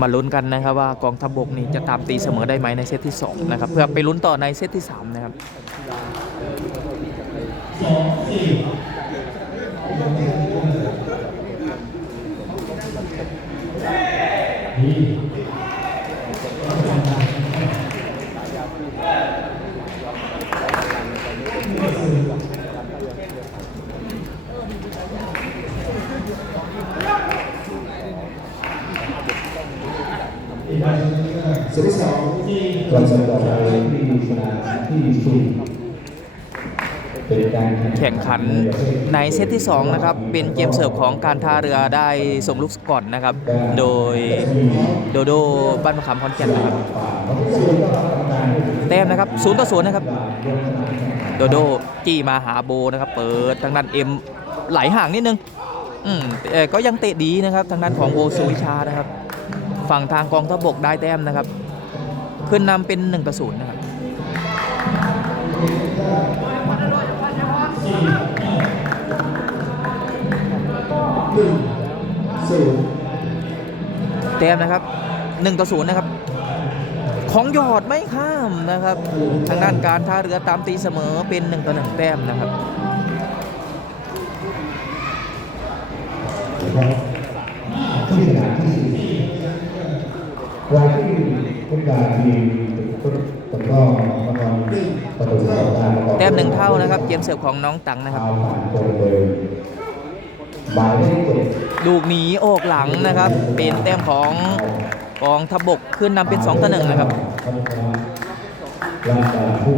มาลุ้นกันนะครับว่ากองทัพบกนี่จะตามตีเสมอได้ไหมในเซตที่สองนะครับเพื่อไปลุ้นต่อในเซตที่สามนะครับเที่สองก่อนจะต่อไปที่สนาที่สุดแข่งขันในเซตที่ 2 นะครับ เป็นเกมเสิร์ฟของการท่าเรือได้ส่งลูกสกอตนะครับ โดยโดโดบ้านมะขามคอนแก่นนะครับ แต้มนะครับ0ต่อ0นย์นะครับ โดโดจี้มาหาโบนะครับ เปิดทางด้านเอ็มไหลห่างนิดนึง อืมเออก็ยังเตะดีนะครับ ทางด้านของโบสุวิชานะครับ ฝั่งทางกองทัพบกได้แต้มนะครับ ขึ้นนำเป็น1ต่อ0นะครับหนึ่งศูนย์แต้มนะครับ1ต่อ0นะครับ ของหยอดไม่ข้ามนะครับ ทางด้านการท่าเรือตามตีเสมอเป็น1ต่อ1แต้มนะครับที่สนามที่สี่รายที่ ผู้การทีมต้นต้นก็มาทำประตูต่อการประกอบแต้มหนึ่งเท่านะครับ เกมเสิร์ฟของน้องตังนะครับเอาผ่านตรงเลยหมายเลขเจ็ดลูกหนีออกหลังนะครับ เป็นแต้มของกองทบกขึ้นนำเป็น2ต่อ1นะครับรังการผู้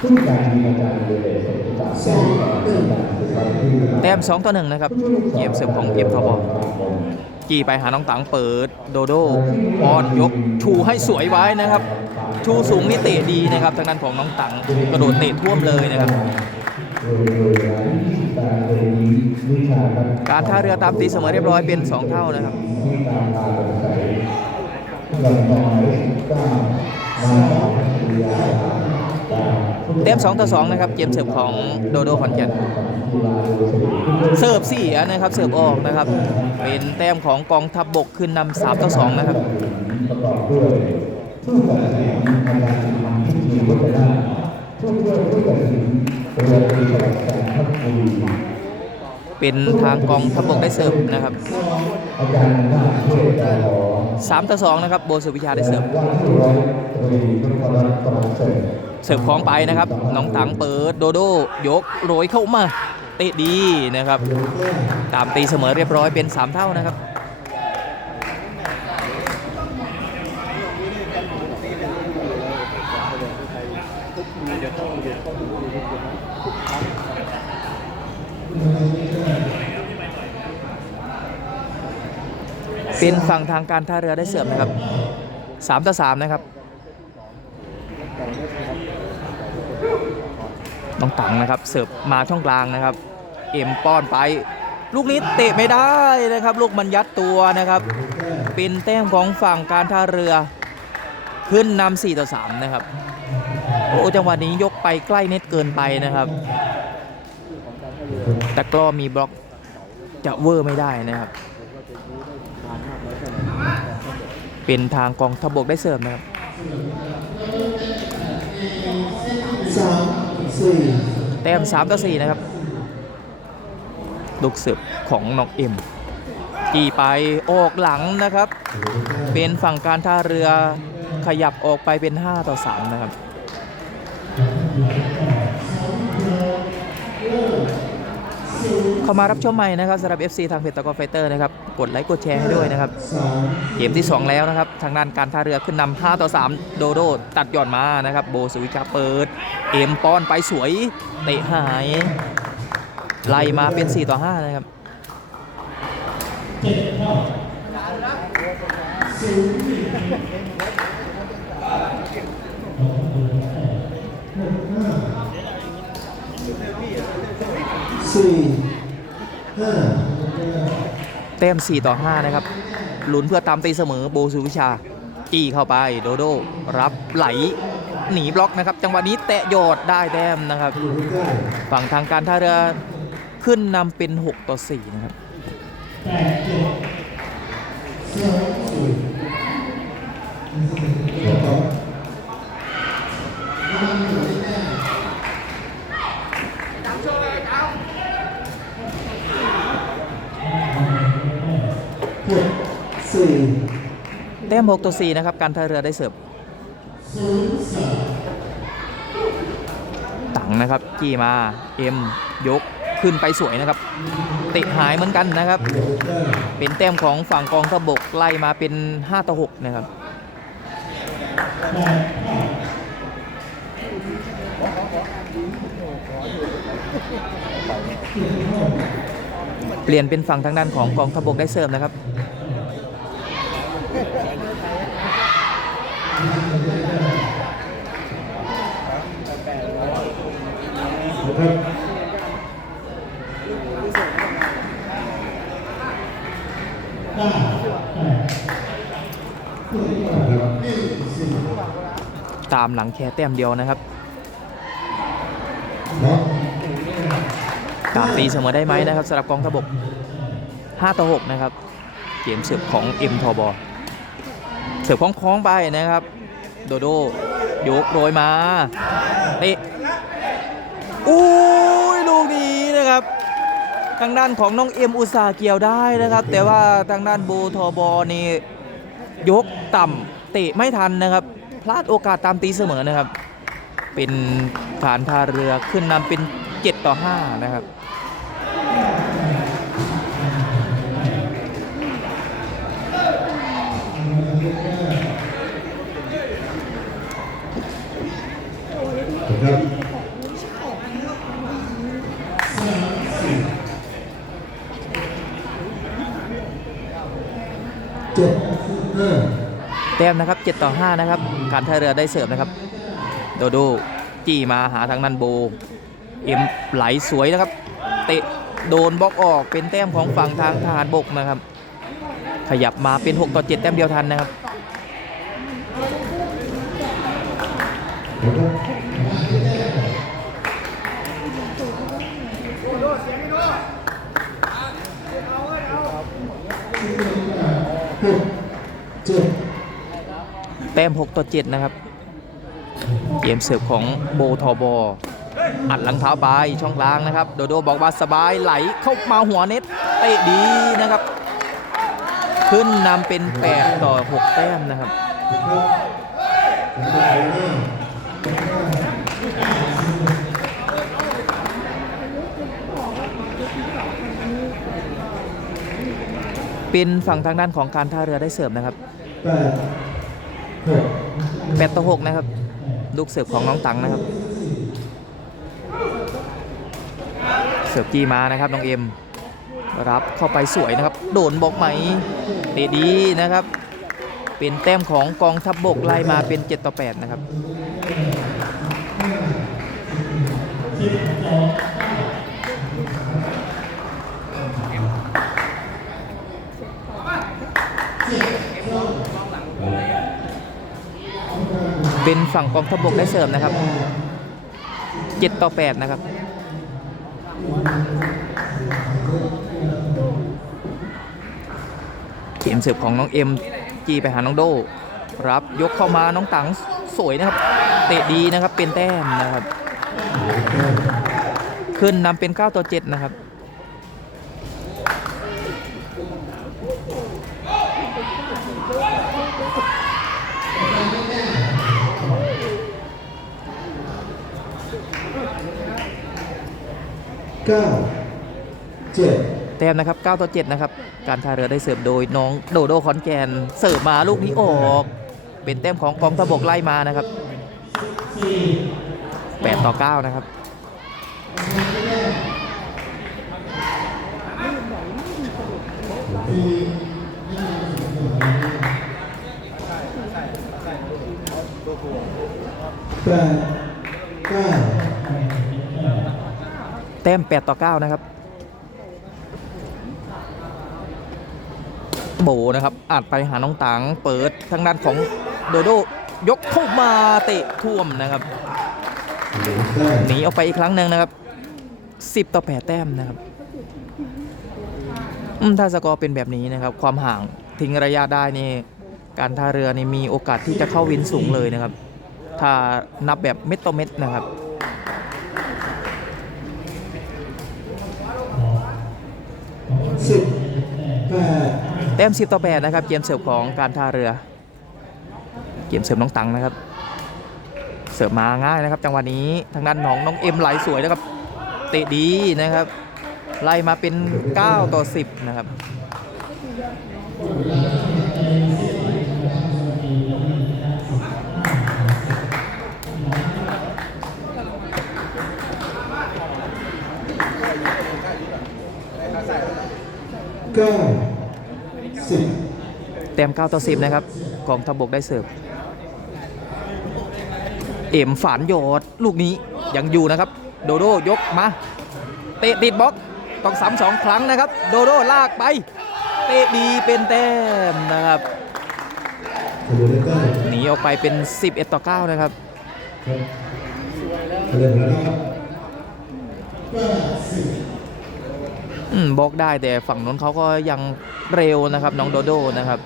ผู้การทีมอาจารย์เดชเศรษฐศาสตร์ซึ่งเป็นการศึกษาที่แต้ม2ต่อ1นะครับ เกมเสิร์ฟของเอฟทบ กี่ไปหาน้องตังเปิดโดโดออนยกชูให้สวยไว้นะครับ ชูสูงนี่เตะดีนะครับทางด้านของน้องตังกระโดดเตะท่วมเลยนะครับ การท่าเรือตามตีเสมอเรียบร้อยเป็น 2 เท่านะครับที่ตามมาสงสัยลำตอยก้ามาต่อพัทยา เต็ม2ต่อ2นะครับเกมเสิร์ฟของโดโดขอนแก่นเสิร์ฟเสียนะครับเสิร์ฟออกนะครับ เป็นแต้มของกองทัพบกขึ้นนำ3ต่อ2นะครับประกอบด้วยผู้ตัดสินพยามที่มีวัฒนะผู้ช่วยผู้ตัดสินเรือตรีประวัติศาสตร์ทัพบุรีเป็นทางกองทัพบกได้เสิร์ฟนะครับอาจารย์นาเทศดาหอ3ต่อ2นะครับโบสุวิชาได้เสิร์ฟ เสิร์ฟของไปนะครับ น้องตังเปิดโดโดยกโรยเข้ามาเตะดีนะครับ ตามตีเสมอเรียบร้อยเป็น 3 เท่านะครับเป็นฝั่งทางการท่าเรือได้เสิร์ฟนะครับ3ต่อ3นะครับ น้องตังนะครับเสิร์ฟมาช่องกลางนะครับ เอ็มป้อนไป ลูกนี้เตะไม่ได้นะครับ ลูกมันยัดตัวนะครับ เป็นแต้มของฝั่งการท่าเรือขึ้นนำ4ต่อ3นะครับโอ้จังหวะนี้ยกไปใกล้เน็ตเกินไปนะครับแต่ก็มีบล็อกจะเวอร์ไม่ได้นะครับ เป็นทางกองทบกได้เสิร์ฟนะครับ แต้ม3ต่อ4นะครับ ลูกเสิร์ฟของน้องเอ็มกี่ไปออกหลังนะครับ เป็นฝั่งการท่าเรือขยับออกไปเป็น 5 ต่อ 3 นะครับ เข้ามารับชมใหม่นะครับสำหรับ FC ทางเพจตะกอไฟเตอร์นะครับกดไลค์กดแชร์ให้ด้วยนะครับเกมที่ 2 แล้วนะครับทางด้านการท่าเรือขึ้นนำ5ต่อ 3 โดโดตัดหย่อนมานะครับโบสวิชาเปิด เอ็มป้อนไปสวยเตะหายไล่มาเป็น 4 ต่อ 5 นะครับสี่ เต็ม4 ต่อ 5 นะครับลุ้นเพื่อตามตีเสมอโบสุวิชา จี้เข้าไปโดโดรับไหลหนีบล็อกนะครับ จังหวะนี้แตะโยอดได้แต้มนะครับ ฝั่งทางการท่าเรือขึ้นนำเป็น 6 ต่อ 4 นะครับ สอง สี่ แต้ม 6 ต่อ 4 นะครับ การท่าเรือได้เสิร์ฟตังนะครับจี้มาเอ็มยกขึ้นไปสวยนะครับเตะหายเหมือนกันนะครับ เป็นแต้มของฝั่งกองทบกไล่มาเป็น 5 ต่อ 6 นะครับเปลี่ยนเป็นฝั่งทางด้านของกองทบกได้เสิร์ฟนะครับ นะครับครับตามหลังแค่แต้มเดียวนะครับเนาะตามตีเสมอได้ไหมนะครับสำหรับกองทพบก 5 ต่อ 6 นะครับ เกมเสิร์ฟของเอ็มทบเสิร์ฟคล้องๆไปนะครับ โดโดยกโรยมาเตะ อุ้ยลูกนี้นะครับ ทางด้านของน้องเอ็มอุตสาเกี่ยวได้นะครับ แต่ว่าทางด้านโบทอบนี่ยกต่ำเตะไม่ทันนะครับ พลาดโอกาสตามตีเสมอนะครับ เป็นฐานท่าเรือขึ้นนำเป็น 7 ต่อ 5 นะครับครับเจ็ดห้า แต้มนะครับ 7 ต่อ 5 นะครับ การท่าเรือได้เสิร์ฟนะครับ โดโดจี้มาหาทางนันโบ เอ็มไหลสวยนะครับ เตะโดนบล็อกออกเป็นแต้มของฝั่งทางทหารบกนะครับ ขยับมาเป็น 6 ต่อ 7 แต้มเดียวทันนะครับ หกเจ็ด แต้ม 6 ต่อ 7 นะครับ เกมเสิร์ฟของโบทอบออัดหลังเท้าไปช่องกลางนะครับ โดโดบอกว่าสบายไหลเข้ามาหัวเน็ตเตะดีนะครับ ขึ้นนำเป็น 8 ต่อ 6 แต้มนะครับเป็นฝั่งทางด้านของการท่าเรือได้เสิร์ฟนะครับ แปดหก8ต่อ6นะครับ ลูกเสิร์ฟของน้องตังนะครับ เสิร์ฟจี้มานะครับน้องเอ็ม รับเข้าไปสวยนะครับ โดนบอกไหมเตดีนะครับ เป็นแต้มของกองทัพบบกไล่มาเป็น 7 ต่อ 8 นะครับ เป็นฝั่งกองทัพบกได้เสร์ฟนะครับ7ต่อ8นะครับเกมเสิร์ฟของน้องเอ็มจีไปหาน้องโด รับยกเข้ามาน้องตังสวยนะครับ เตะดีนะครับเป็นแต้มนะครับ ขึ้นนำเป็น 9 ต่อ 7 นะครับ เก้าเจ็ดแต้มนะครับ9ต่อ7นะครับ การท่าเรือได้เสิร์ฟโดยน้องโดโดคอนแกน เสิร์ฟมาลูกนี้ออก เป็นแต้มของกองทพบกไล่มานะครับ8ต่อ9นะครับแปด แต้ม8ต่อ9นะครับ โบนะครับอัดไปหาน้องตังเปิดทางด้านของโดโดยกเข้ามาเตะท่วมนะครับหนีออกไปอีกครั้งหนึ่งนะครับ 10 ต่อ 8 แต้มนะครับถ้าสกอร์เป็นแบบนี้นะครับ ความห่างทิ้งระยะได้นี่การท่าเรือนี่มีโอกาสที่จะเข้าวินสูงเลยนะครับ ถ้านับแบบเม็ดต่อเม็ดนะครับ สิบแปดแต้ต้ม10 ต่อ 8 นะครับ เกมเสิร์ฟของการท่าเรือ เกมเสิร์ฟน้องตังนะครับ เสิร์ฟมาง่ายนะครับ จังหวะนี้ทางด้านน้องน้องเอ็มไหลสวยนะครับ เตะดีนะครับ ไล่มาเป็น 9 ต่อ 10 นะครับ เก้าสิบเต็ม9ต่อ10 นะครับกองทัพบกได้เสิร์ฟ เอ็มฝานโยดลูกนี้ยังอยู่นะครับ โดโดยกมา เตะติดบล็อกต้องซ้ำสองครั้งนะครับ โดโดลากไป เตะดีเป็นแต้มนะครับหนีออกไปเป็น 11 ต่อ 9 นะครับ ทะเลแล้วนะครับ อืมบล็อกได้แต่ฝั่งนู้นเขาก็ยังเร็วนะครับน้องโดโดนะครับ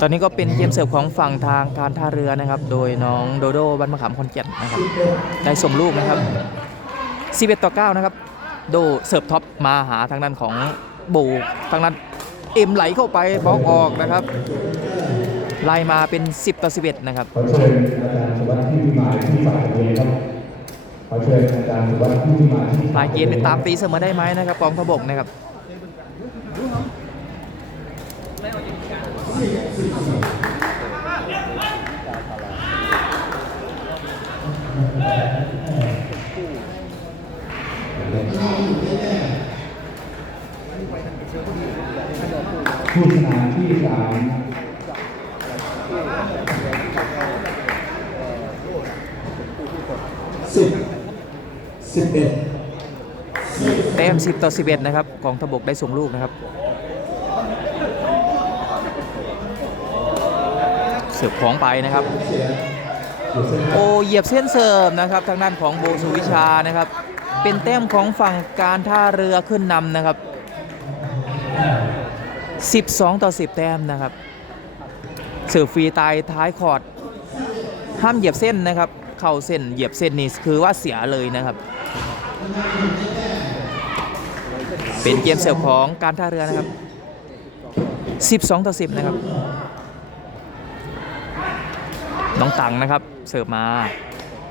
ตอนนี้ก็เป็นเกมเสิร์ฟของฝั่งทางการท่าเรือนะครับ โดยน้องโดโดบ้านมะขามคอนแก่นนะครับได้สมลูกนะครับ11ต่อ9นะครับ โดเสิร์ฟท็อปมาหาทางด้านของโบทางด้านเอ็มไหลเข้าไปบล็อกออกนะครับไล่มาเป็น 10 ต่อ 11 นะครับ ขอเชิญอาจารย์สุวัสดิ์ที่พิมายที่ฝ่ายเวรครับขอเชิญอาจารย์สุวัสดิ์ที่พิมายที่ปลายเกมเป็นตามตีเสมอได้ไหมนะครับกองทพบกนะครับผู้ชนะที่สาม 11 เต็ม 10 ต่อ 11 นะครับของทบกได้ส่งลูกนะครับเสิร์ฟของไปนะครับ โอ้เหยียบเส้นเสิร์ฟนะครับทางด้านของโบสุวิชานะครับ เป็นแต้มของฝั่งการท่าเรือขึ้นนำนะครับ 12 ต่อ 10 แต้มนะครับเสิร์ฟฟรีตายท้ายคอร์ดห้ามเหยียบเส้นนะครับ เข่าเส้นเหยียบเส้นนี่คือว่าเสียเลยนะครับ เป็นเกมเสิร์ฟของการท่าเรือนะครับ 12 ต่อ 10 นะครับ น้องตังนะครับ เสิร์ฟมา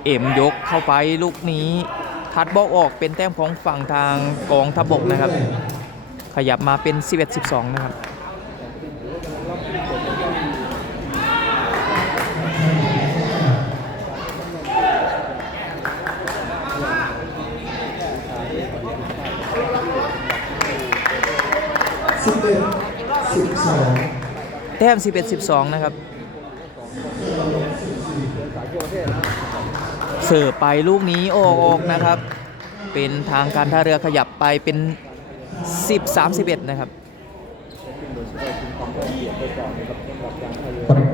เอ็มยกเข้าไปลูกนี้ ทัดบล็อกออกเป็นแต้มของฝั่งทางกองทัพบกนะครับ ขยับมาเป็น 11-12 นะครับ สิบสองแต้ม11-12นะครับ เสิร์ฟไปลูกนี้ออกออกนะครับ เป็นทางการท่าเรือขยับไปเป็น10-31นะครับ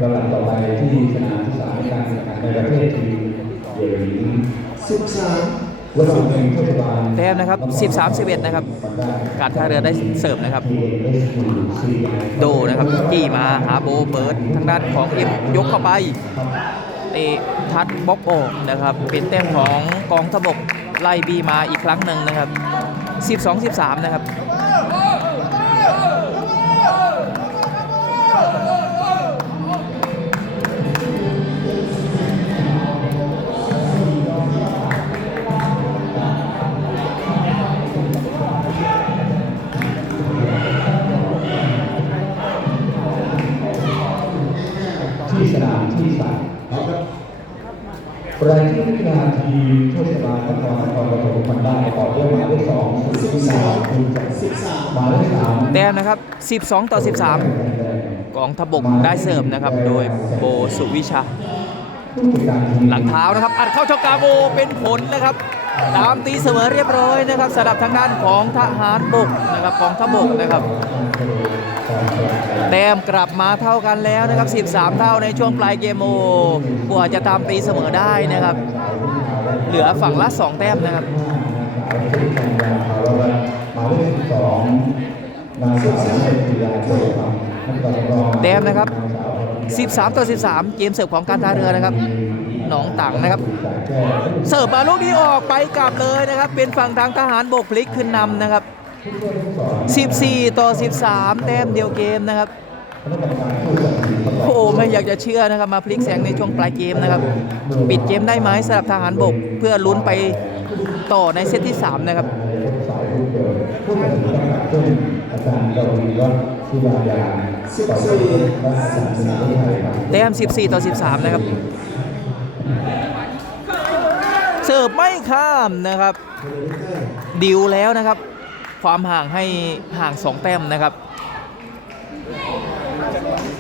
กำลังต่อไปที่สนามที่สามในการแข่งขันในประเทศทีมเยอรมนีสิบสาม เทศบาลแต้มนะครับ13-11นะครับ การท่าเรือได้เสิร์ฟนะครับ โดนะครับจี้มาหาโบเปิดทางด้านของเอ็มยกเข้าไปเตะทัดบล็อกออกนะครับ เป็นแต้มของกองทบกไล่บีมาอีกครั้งหนึ่งนะครับ 12-13 นะครับ มแต้มนะครับ 12 ต่อ 13 กองทบกได้เสิร์ฟนะครับ โดยโบสุวิชา หลังเท้านะครับ อัดเข้าชกาโอเป็นผลนะครับ ตามตีเสมอเรียบร้อยนะครับสำหรับทางด้านของทหารบกนะครับกองทบกนะครับแต้มกลับมาเท่ากันแล้วนะครับ 13 เท่าในช่วงปลายเกมโอกว่าจะตามตีเสมอได้นะครับ เหลือฝั่งละ 2 แต้มนะครับ แต้มนะครับ 13 ต่อ 13 เกมเสิร์ฟของการท่าเรือนะครับ หนองตังนะครับ เสิร์ฟมาลูกนี้ออกไปกลับเลยนะครับ เป็นฝั่งทางทหารบกพลิกขึ้นนำนะครับ 14 ต่อ 13 แต้มเดียวเกมนะครับโอ้โหไม่อยากจะเชื่อนะครับมาพลิกแซงในช่วงปลายเกมนะครับ ปิดเกมได้ไหมสำหรับทหารบกเพื่อลุ้นไปต่อในเซตที่ 3 นะครับ เตัดสินต้องการต้นอาจารย์ดาวีวัฒน์ศิลายาต่อไปและอาจารย์สนาไทยครับแต้ม14 ต่อ 13 นะครับ เสิร์ฟไม่ข้ามนะครับ ดิวแล้วนะครับ ความห่างให้ห่าง 2 แต้มนะครับ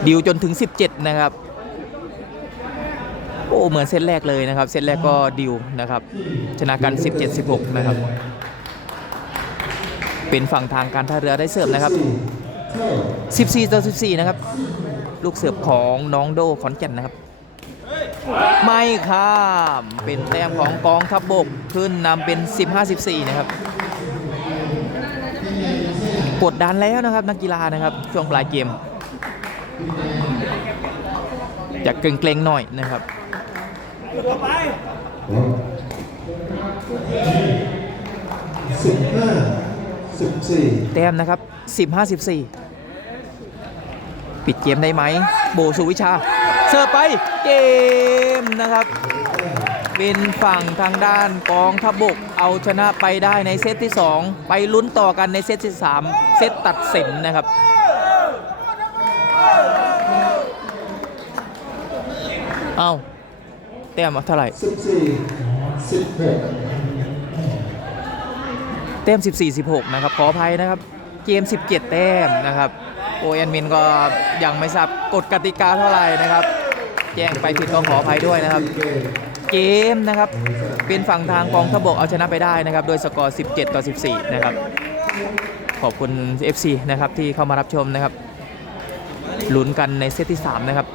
ดิวจนถึง 17 นะครับ โอ้ เหมือนเซตแรกเลยนะครับ เซตแรกก็ดิวนะครับ ชนะกัน 17-16 นะครับ เป็นฝั่งทางการท่าเรือได้เสิร์ฟนะครับ 14 ต่อ 14 นะครับ ลูกเสิร์ฟของน้องโดขอนแก่นนะครับ ไม่ข้าม เป็นแต้มของกองทัพบกขึ้นนำเป็น 15-14 นะครับ กดดันแล้วนะครับนักกีฬานะครับ ช่วงปลายเกม จะเกรงๆหน่อยนะครับสิบห้า สิบสี่แต้มนะครับ15 14ปิดเกมได้ไหม โบสุวิชา เสิร์ฟไปเกมนะครับ เป็นฝั่งทางด้านกองทัพบกเอาชนะไปได้ในเซตที่ 2 ไปลุ้นต่อกันในเซตที่ 3 เซตตัดสินนะครับเอาแต้มเท่าไหร่สิบสี่สิบหก แต้ม 14 16 นะครับ ขออภัยนะครับ เกม 17 แต้มนะครับ โอแอนมินก็ยังไม่ทราบกฎกติกาเท่าไหร่นะครับ แจ้งไปผิดก็ขออภัยด้วยนะครับ เกมนะครับ เป็นฝั่งทางกองทบกเอาชนะไปได้นะครับ โดยสกอร์ 17 ต่อ 14 นะครับ ขอบคุณ FC นะครับที่เข้ามารับชมนะครับลุ้นกันในเซตที่ 3 นะครับ